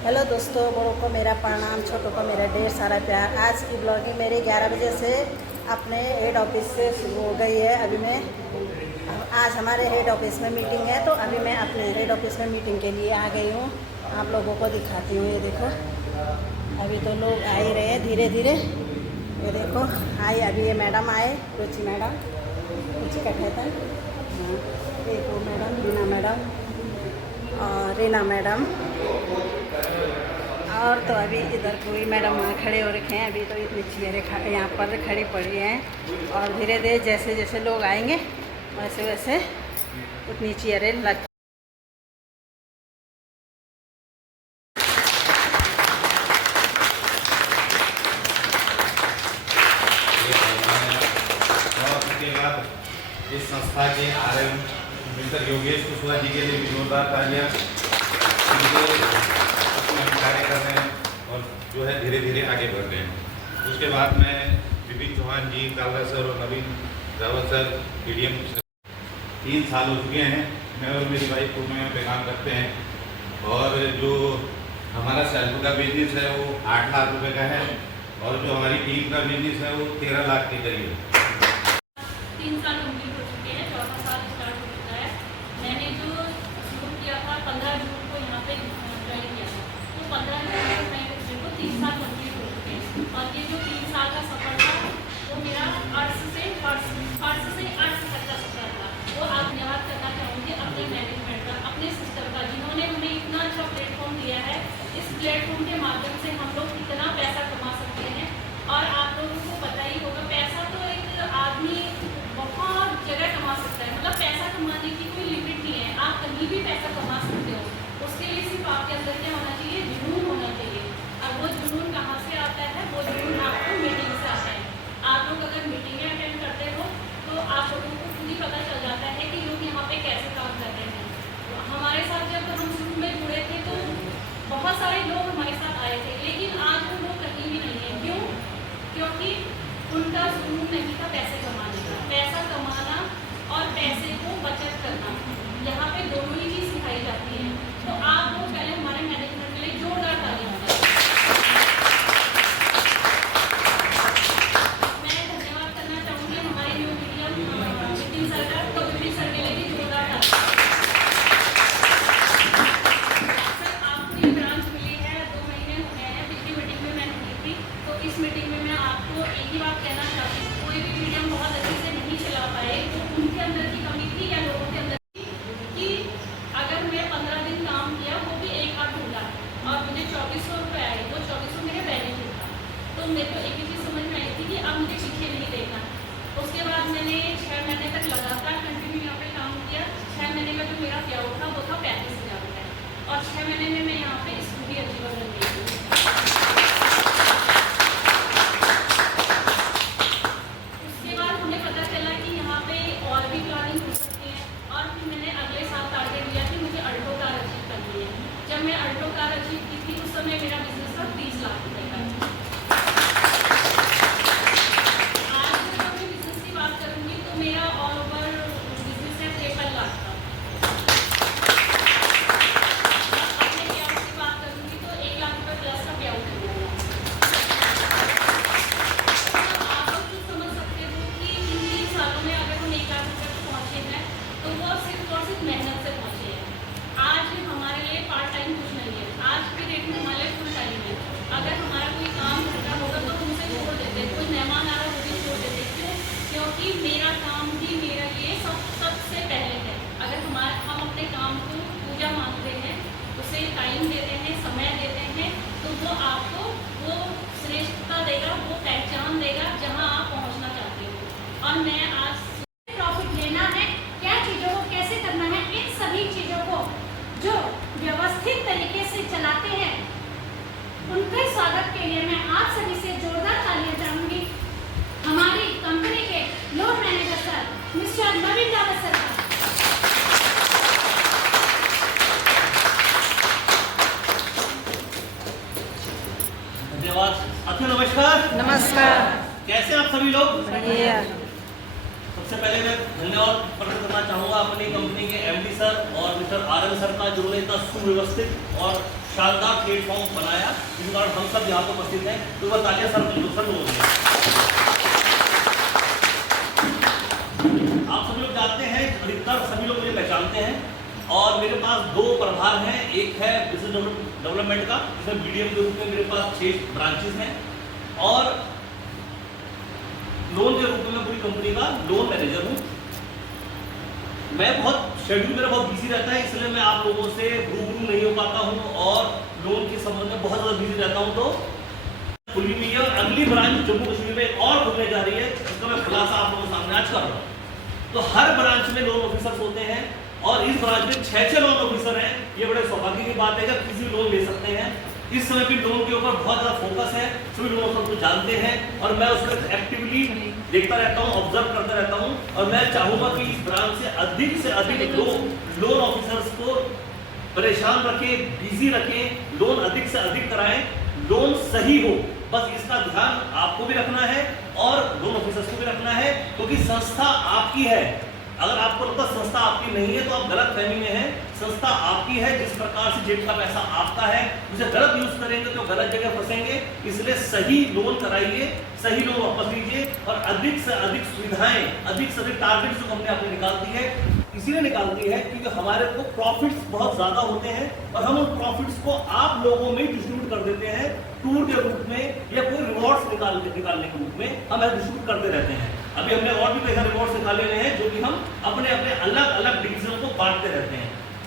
Hello दोस्तों, बड़ों को मेरा प्रणाम, छोटों को मेरा ढेर सारा प्यार। आज की ब्लॉगिंग मेरी 11 बजे से अपने हेड ऑफिस से शुरू हो गई है। अभी मैं आज हमारे हेड ऑफिस में मीटिंग है, तो अभी मैं अपने हेड ऑफिस में मीटिंग के लिए आ गई हूँ। आप लोगों को दिखाती हूँ। ये देखो, अभी तो लोग आ ही रहे हैं धीरे धीरे। ये देखो आई, अभी ये मैडम आए, रुचि मैडम, रुचि का कहता है, एक वो मैडम रीना मैडम और रीना मैडम, और तो अभी इधर कोई मैडम वहाँ खड़े हो रखे हैं। अभी तो इतनी चेयरें यहाँ पर खड़ी पड़ी हैं, और धीरे धीरे जैसे जैसे लोग आएंगे वैसे वैसे उतनी चेयरें लग। इस संस्था के RM मिस्टर योगेश कुशवाहा जी के लिए भी जोरदार तालियां। कार्य कर रहे हैं और जो है धीरे धीरे आगे बढ़ रहे हैं। उसके बाद मैं विपिन चौहान जी, कालरा सर और नवीन रावत सर PDM 3 साल हो चुके हैं। मैं और मेरी वाइफ को यहाँ पे काम करते हैं, और जो हमारा सेल्फ का बिजनेस है वो 8 लाख रुपए का है, और जो हमारी टीम का बिजनेस है वो 13 लाख के करीब है। 3 साल कंप्लीट हो चुके हैं, 4वां साल स्टार्ट हो चुका है। मैंने जो शुरू किया था 15 जून को यहाँ पे ज्वाइन किया था, तो 15 जून को मेरे को 3 साल कंप्लीट हो चुके हैं। और ये जो 3 साल का सफ़र था वो मेरा अर्थ से अर्थ तक का सफ़र था। वो आप धन्यवाद करना चाहूँगी अपने मैनेजमेंट का, अपने सिस्टम का, जिन्होंने हमें इतना अच्छा प्लेटफॉर्म दिया है। इस प्लेटफॉर्म के माध्यम से हम लोग कितना पैसा कमा सकते हैं। और आप लोगों को पता ही होगा, पैसा तो एक आदमी बहुत जगह कमा सकता है, मतलब पैसा कमाने की कोई लिमिट नहीं है, आप कहीं भी पैसा कमा सकते हो। उसके लिए सिर्फ आपके अंदर क्या होना चाहिए, जुनून होना चाहिए। अब वो जुनून कहाँ से आता है? वो जुनून आपको मीटिंग से आता है। आप लोग अगर मीटिंगें अटेंड करते हो तो आप लोगों को खुद ही पता चल जाता है कि लोग यहाँ पे कैसे काम कर रहे हैं। तो हमारे साथ जब हम शुरू में जुड़े थे तो बहुत सारे लोग हमारे साथ आए थे, लेकिन आज वो लोग कहीं भी नहीं है। क्यों? क्योंकि उनका जुनून नहीं था पैसे कमाने का। पैसा कमाना और पैसे को बचत करना, यहाँ पे दोनों ही चीज़ सिखाई जाती है। तो आप लोग पहले हमारे मैनेजमेंट के लिए जोरदार तालियां बजाएं। मैं धन्यवाद करना चाहूँगी हमारे न्यू मीडियम विपिन सर का, तो विपिन सर के लिए भी जोरदार तालियां। सर आपको ये ब्रांच मिली है, 2 महीने हो गए हैं। पिछली मीटिंग में मैं हुई थी, तो इस मीटिंग में मैं आपको एक ही बात कहना चाहती हूँ, कोई भी मीडियम बहुत अच्छे से नहीं चला पाए तो उनके अंदर की कमी थी या लोगों के अंदर थी कि अगर मैं 15 दिन काम किया, वो भी एक हाथ ढूंढा और मुझे 2400 रुपये आए, वो 2400 मेरे बेनिफिट था। तो मेरे को एक ही चीज़ समझ में आई थी कि अब मुझे पीछे नहीं देखना। उसके बाद मैंने 6 महीने तक लगातार कंटिन्यू यहाँ पे काम किया। 6 महीने का जो मेरा प्याउ था वो था 35,000 रुपये, और 6 महीने में मैं यहाँ पे स्कूटी अचीवर बन गई थी। उसके बाद हमें पता चला कि यहाँ पे और भी प्लानिंग हो सकती है, और फिर मैंने अगले साल टारगेट लिया कि मुझे अल्टो कार अचीव करनी है। जब मैं अल्टो कार अचीव की थी उस समय मेरा बिजनेस था 30 लाख रुपये का। आज जब मैं बिजनेस की बात करूँगी तो मेरा ऑल ओवर बिजनेस है 53 लाख का। अपने प्याउट की बात करूँगी तो 1 लाख रुपये प्लस का प्याउट है। आप लोग खुद समझ सकते हो कि इन 3 सालों में अगर हम 1 लाख रुपये तक पहुँचे हैं तो वो सिर्फ और सिर्फ मेहनत से पहुँचे हैं। आज हमारे लिए पार्ट टाइम कुछ नहीं है, आज की डेट में हमारे लिए फुल टाइम है। अगर हमारा कोई काम करना होगा तो हमसे छोड़ देते, कोई मेहमान आ रहा है वो भी छोड़ देते। क्यों? क्योंकि मेरा काम ही मेरे लिए सबसे पहले है। अगर हम अपने काम को पूजा मानते हैं, उसे टाइम देते हैं, समय देते हैं, तो वो आपको वो श्रेष्ठता देगा, वो पहचान देगा जहाँ आप पहुँचना चाहते हो। और मैं आज प्रॉफिट लेना है, क्या चीज़ों को कैसे करना है, इन सभी चीज़ों को जो व्यवस्थित तरीके से चलाते हैं, उनके स्वागत के लिए मैं आप सभी से जोरदार तालियां चाहूँगी। हमारी कंपनी के लोन मैनेजर सर मिस्टर नवीन रावत सर का। धन्यवाद साथियों, नमस्कार। नमस्कार। कैसे आप सभी लोग? बढ़िया। सबसे पहले मैं धन्यवाद प्रकट करना चाहूँगा अपनी कंपनी के MD सर और मिस्टर RM सर का, जिन्होंने इतना सुव्यवस्थित और शानदार प्लेटफॉर्म बनाया, जिस कारण हम सब यहाँ पर उपस्थित हैं। तो वह तालियां सर लोगों ने। आप सभी लोग जानते हैं, अधिकतर सभी लोग मुझे पहचानते हैं, और मेरे पास 2 प्रभार हैं। एक है बिजनेस डेवलपमेंट का, जिसमें BDM के रूप में मेरे पास 6 ब्रांचेस हैं, और लोन के रूप में मैं पूरी कंपनी का लोन मैनेजर हूँ। मैं शेड्यूल मेरा बहुत बिजी रहता है, इसलिए मैं आप लोगों से रूबरू नहीं हो पाता हूँ, और लोन के संबंध में बहुत ज़्यादा बिजी रहता हूँ। तो खुली हुई है, और अगली ब्रांच जम्मू कश्मीर में एक और खुलने जा रही है, जिसका मैं खुलासा आप लोगों के सामने आज कर रहा हूँ। तो हर ब्रांच में लोन ऑफिसर्स होते हैं, और इस ब्रांच में 6 लोन ऑफिसर हैं। ये बड़े सौभाग्य की बात है कि किसी भी लोन ले सकते हैं। इस समय भी लोन के ऊपर बहुत ज़्यादा फोकस है, सभी लोन ऑफिसर को जानते हैं, और मैं उसको एक्टिवली देखता रहता हूँ, ऑब्जर्व करता रहता हूँ। और मैं चाहूँगा कि इस ब्रांच से अधिक लोग लोन ऑफिसर्स को परेशान रखें, बिजी रखें, लोन अधिक से अधिक कराएं, लोन सही हो। बस इसका ध्यान आपको भी रखना है और लोन ऑफिसर्स को भी रखना है, क्योंकि संस्था आपकी है। अगर आपको लगता है संस्था आपकी नहीं है, तो आप गलत फहमी में हैं। संस्था आपकी है, जिस प्रकार से जेब का पैसा आपका है, उसे गलत यूज करेंगे तो गलत जगह फंसेंगे। इसलिए सही लोन कराइए, सही लोन वापस लीजिए, और अधिक से अधिक सुविधाएं, अधिक से अधिक टारगेट जो कंपनी आपने निकालती है, इसीलिए निकालती है क्योंकि हमारे को प्रॉफिट्स बहुत ज्यादा होते हैं, और हम उन प्रॉफिट्स को आप लोगों में डिस्ट्रीब्यूट कर देते हैं टूर के रूप में, या कोई रिवॉर्ड्स निकालने के रूप में हम डिस्ट्रीब्यूट करते रहते हैं। अभी हमने और भी कई सारे रिवॉर्ड्स निकाले हुए हैं, जो कि हम अपने अपने अलग अलग डिविजनों को बांटते रहते हैं।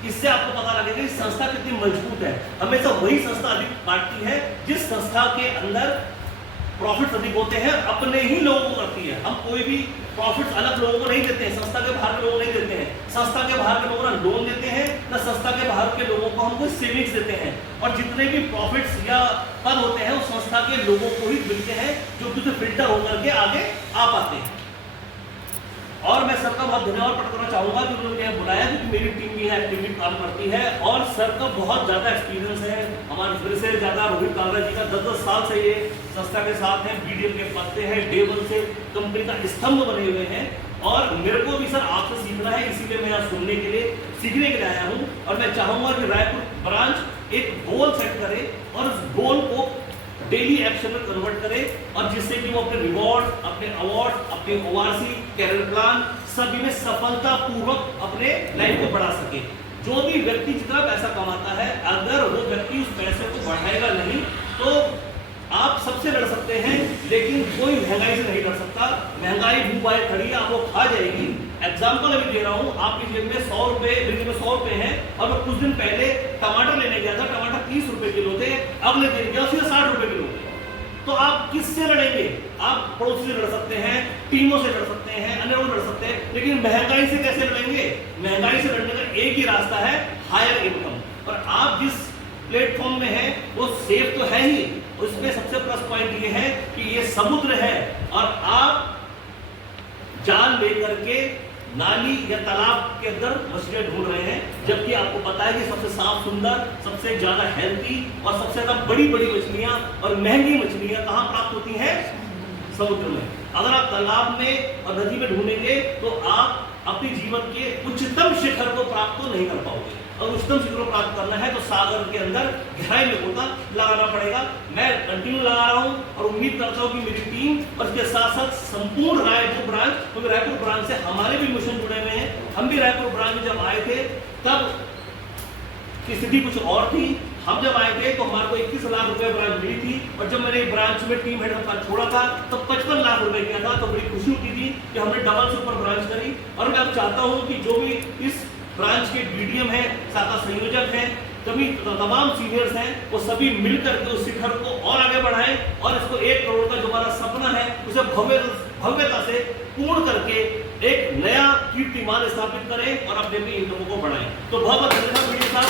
इससे आपको पता लगेगा कि संस्था कितनी मजबूत है। हमेशा वही संस्था अधिक बांटती है जिस संस्था के अंदर प्रॉफिट्स अधिक होते हैं, अपने ही लोगों को करती है। हम कोई भी प्रॉफिट्स अलग लोगों को नहीं देते हैं, संस्था के बाहर के लोगों को नहीं देते हैं। संस्था के बाहर के लोगों को लोन देते हैं, ना संस्था के बाहर के लोगों को हम कोई सेविंग्स देते हैं। और जितने भी प्रॉफिट्स या पद होते हैं, वो संस्था के लोगों को ही मिलते हैं, जो कि फिल्टर होकर के आगे आ पाते हैं। और मैं सर का बहुत धन्यवाद प्रकट करना चाहूँगा कि उन्होंने यह बुलाया, क्योंकि मेरी टीम भी यहाँ एक्टिवली काम करती है, और सर का बहुत ज़्यादा एक्सपीरियंस है। हमारे मेरे से ज़्यादा रोहित कालरा जी का 10-10 साल से ये संस्था के साथ हैं, BDM के पद पे है, डे 1 से कंपनी का स्तंभ बने हुए हैं। और मेरे को भी सर आपसे सीखना है, इसीलिए मैं यहाँ सीखने के लिए आया हूँ। और मैं चाहूँगा कि रायपुर ब्रांच एक गोल सेट करे, और उस गोल को डेली एक्शन में कन्वर्ट करें, और जिससे कि वो अपने रिवॉर्ड, अपने अवार्ड, अपने ORC, कैरियर प्लान सभी में सफलतापूर्वक अपने लाइफ को बढ़ा सके। जो भी व्यक्ति जितना पैसा कमाता है, अगर वो व्यक्ति उस पैसे को बढ़ाएगा नहीं, तो आप सबसे लड़ सकते हैं, लेकिन कोई महंगाई से नहीं लड़ सकता। महंगाई भूपाए खड़ी है, आपको खा जाएगी। एग्जाम्पल अभी दे रहा हूँ, आपकी जेब में 100 रुपए, मेरी जेब में 100 रुपए हैं, और मैं कुछ दिन पहले टमाटर लेने गया था, टमाटर 30 रुपए किलो थे, अगले दिन गया सीधे 60 रुपए किलो। तो आप किससे लड़ेंगे? आप पड़ोसी से लड़ सकते हैं, टीमों से लड़ सकते हैं, अन्य लोग लड़ सकते हैं, लेकिन महंगाई से कैसे लड़ेंगे? महंगाई से लड़ने का एक ही रास्ता है, हायर इनकम। और आप जिस प्लेटफॉर्म में है वो सेफ तो है ही, उसमें सबसे प्लस पॉइंट ये है कि ये समुद्र है, और आप जाल लेकर के नाली या तालाब के अंदर मछलियां ढूंढ रहे हैं, जबकि आपको पता है कि सबसे साफ सुंदर, सबसे ज्यादा हेल्थी और सबसे ज्यादा बड़ी बड़ी मछलियां और महंगी मछलियां कहाँ प्राप्त होती हैं? समुद्र में। अगर आप तालाब में और नदी में ढूंढेंगे तो आप अपने जीवन के उच्चतम शिखर को प्राप्त तो नहीं कर पाओगे। और उच्चतम शिखर को प्राप्त करना है तो सागर के अंदर गहराई में गोता लगाना पड़ेगा। मैं कंटिन्यू लगा रहा हूं और उम्मीद करता हूं कि मेरी टीम और इसके साथ साथ संपूर्ण रायपुर ब्रांच, क्योंकि रायपुर ब्रांच से हमारे भी मिशन जुड़े हुए हैं। हम भी रायपुर ब्रांच में जब आए थे तब की स्थिति कुछ और थी। हम जब आए थे तो हमारे को 21 लाख रुपए ब्रांच मिली थी, और जब मैंने ब्रांच में टीम हेड का छोड़ा था तो 55 लाख रुपए किया था। तो बड़ी खुशी होती थी कि हमने डबल से ऊपर ब्रांच करी। और मैं अब चाहता हूं कि जो भी इस ब्रांच के BDM है, साथ संयोजक हैं, तमाम सीनियर्स हैं, वो सभी मिलकर के उस शिखर को और आगे बढ़ाएं, और इसको 1 करोड़ का जो हमारा सपना है उसे भव्यता से पूर्ण करके एक नया कीर्तिमान स्थापित करें और अपने भी इनकम को बढ़ाएं। तो बहुत बहुत धन्यवाद मीडिया साहब।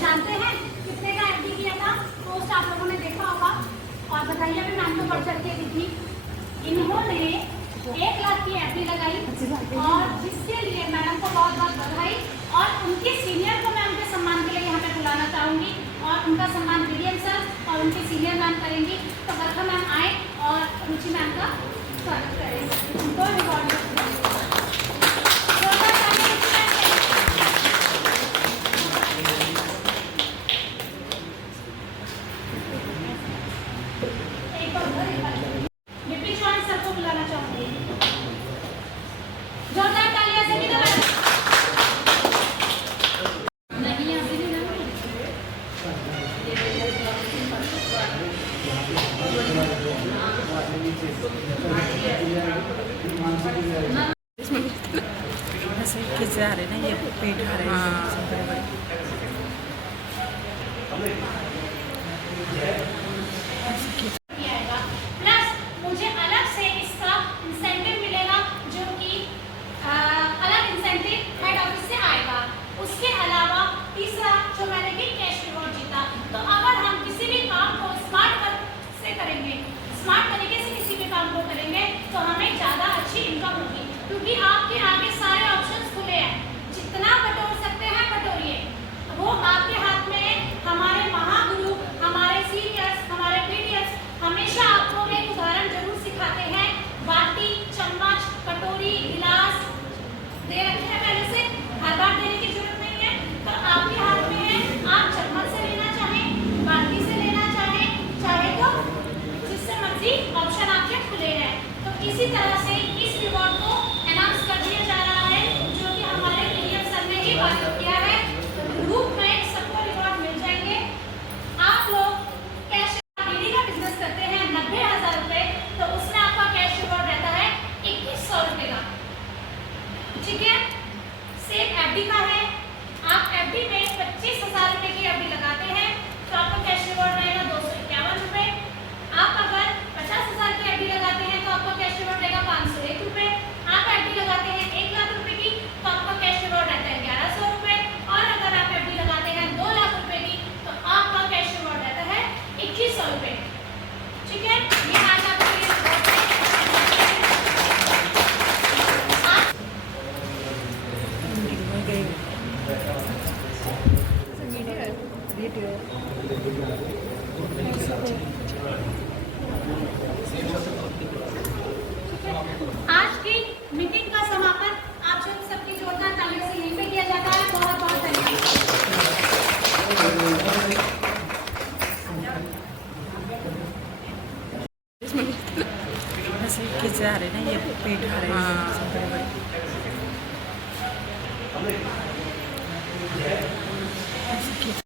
जानते हैं कितने का FD किया था? पोस्ट आप लोगों ने देखा होगा, और बधाइयाँ भी मैम को बढ़ चढ़ के दी थी। इन्होंने 1 लाख की FD लगाई, और जिसके लिए मैडम को बहुत बहुत बधाई। और उनके सीनियर को मैं उनके सम्मान के लिए यहाँ पे बुलाना चाहूँगी, और उनका सम्मान BDM सर और और उनके सीनियर मैम करेंगी। तो बरखा मैम आए और रुचि मैम का स्वागत करें। उनको रिवॉर्ड डिप्टी चौहान सर को बुलाना चाहूंगी। जोरदार तालियां से निकल नहीं अभी नहीं ना ऐसे खिंचा रहे ना, ये पेट आ रहे हैं सब बड़े बड़े। आएगा प्लस मुझे अलग से इसका इंसेंटिव मिलेगा, जो कि अलग इंसेंटिव हेड ऑफिस से आएगा। उसके अलावा तीसरा जो मैंने कि कैश रिवॉर्ड जीता। तो अगर हम किसी भी काम को स्मार्ट वर्क से करेंगे, स्मार्ट तरीके से किसी भी काम को करेंगे, तो हमें ज़्यादा अच्छी इनकम होगी, क्योंकि आपके आगे सारे ऑप्शंस खुले हैं। जितना बटोर सकते हैं बटोरिए, वो आपके हाथ में है। हमारे महागुरु, हमारे सीनियर्स, हमारे पीडीएस हमेशा आपको एक उदाहरण जरूर सिखाते हैं। बाटी, चम्मच, कटोरी, गिलास दे रखे हैं पहले से, हर बार देने की जरूरत नहीं है। तो आपके हाथ में है, आप चम्मच से लेना चाहें, बाटी से लेना चाहे तो जिससे मर्जी ऑप्शन आपके खुले हैं। तो इसी तरह से इस रिवॉर्ड को अनाउंस कर दिया जा रहा है, जो कि हमारे पीडीएफ सर ने ही बात किया है। ग्रुप में सबको रिवॉर्ड मिल जाएंगे। आप लोग कैश डेली का बिजनेस करते हैं 90,000 रुपए, तो उसमें आपका कैश रिवॉर्ड रहता है 2100 रुपए का। ठीक है, सेम एफडी का है। आप एफडी में 25,000 रुपए की एफडी लगाते हैं, तो आपका कैश रिवॉर्ड रहेगा 251 रुपए। आप अगर 50,000 की एफडी लगाते हैं, तो आपका कैश रिवॉर्ड रहेगा 501 रुपए। आप एफडी लगाते हैं 1 लाख रुपए की, तो आपका कैश रिवॉर्ड रहता है 1100 रुपए। और अगर आप एफडी लगाते हैं 2 लाख रुपए की, तो आपका कैश रिवॉर्ड रहता है 2100 रुपए। ठीक है, ये आज आपके लिए रिवॉर्ड है। आज की मीटिंग का समापन आप सबकी जोरदार तालियों से यहीं पे किया जाता है। बहुत बहुत धन्यवाद। ऐसे खिंचा रहे ना, ये पेट आ रहे हैं सब बड़े बड़े। ऐसे खिंच